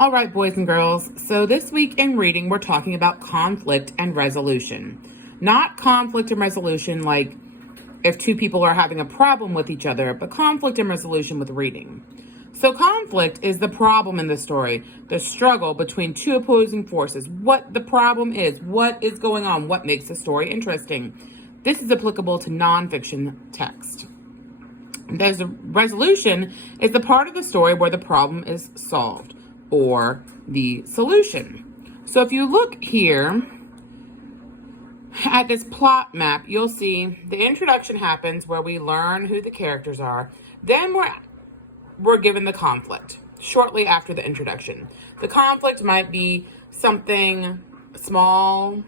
All right, boys and girls. So this week in reading, we're talking about conflict and resolution. Not conflict and resolution like if two people are having a problem with each other, but conflict and resolution with reading. So conflict is the problem in the story, the struggle between two opposing forces, what the problem is, what is going on, what makes the story interesting. This is applicable to nonfiction text. There's a resolution is the part of the story where the problem is solved or the solution. So if you look here at this plot map, you'll see the introduction happens where we learn who the characters are. Then we're given the conflict shortly after the introduction. The conflict might be something small,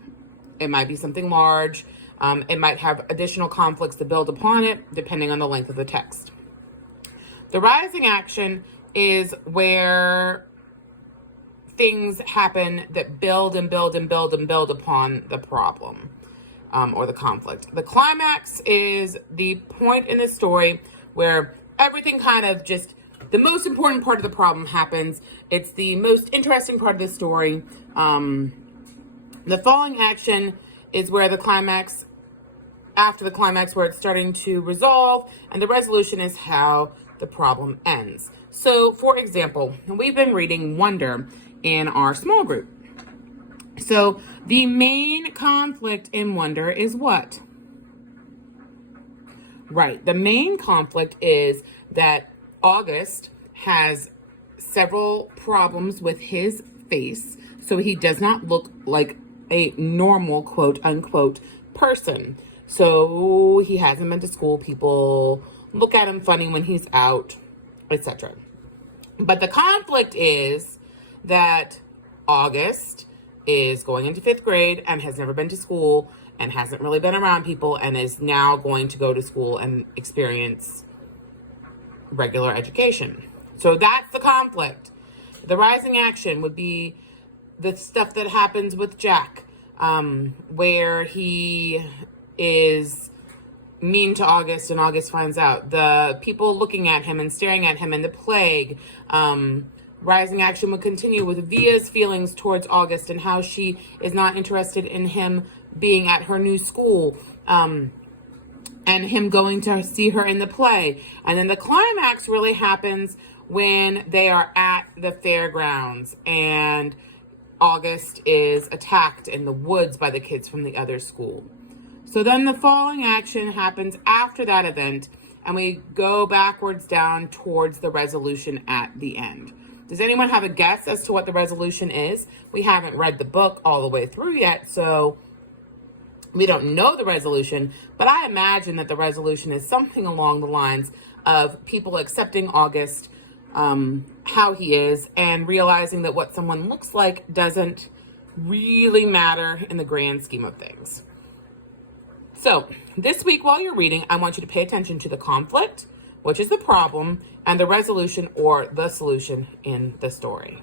it might be something large, it might have additional conflicts to build upon it, depending on the length of the text. The rising action is where things happen that build and build and build and build upon the problem or the conflict. The climax is the point in the story where everything kind of just, the most important part of the problem happens. It's the most interesting part of the story. The falling action is where the climax, after the climax, where it's starting to resolve, and the resolution is how the problem ends. So, for example, we've been reading Wonder in our small group. So, the main conflict in Wonder is what? Right, the main conflict is that August has several problems with his face, so he does not look like a normal, quote unquote, person. So he hasn't been to school, people look at him funny when he's out, etc. But the conflict is that August is going into 5th grade and has never been to school and hasn't really been around people and is now going to go to school and experience regular education. So that's the conflict. The rising action would be the stuff that happens with Jack, where he is mean to August and August finds out. The people looking at him and staring at him and the plague. Rising action would continue with Via's feelings towards August and how she is not interested in him being at her new school. And him going to see her in the play. And then the climax really happens when they are at the fairgrounds and August is attacked in the woods by the kids from the other school. So then the falling action happens after that event, and we go backwards down towards the resolution at the end. Does anyone have a guess as to what the resolution is? We haven't read the book all the way through yet, so we don't know the resolution, but I imagine that the resolution is something along the lines of people accepting August, how he is, and realizing that what someone looks like doesn't really matter in the grand scheme of things. So this week while you're reading, I want you to pay attention to the conflict, which is the problem, and the resolution or the solution in the story.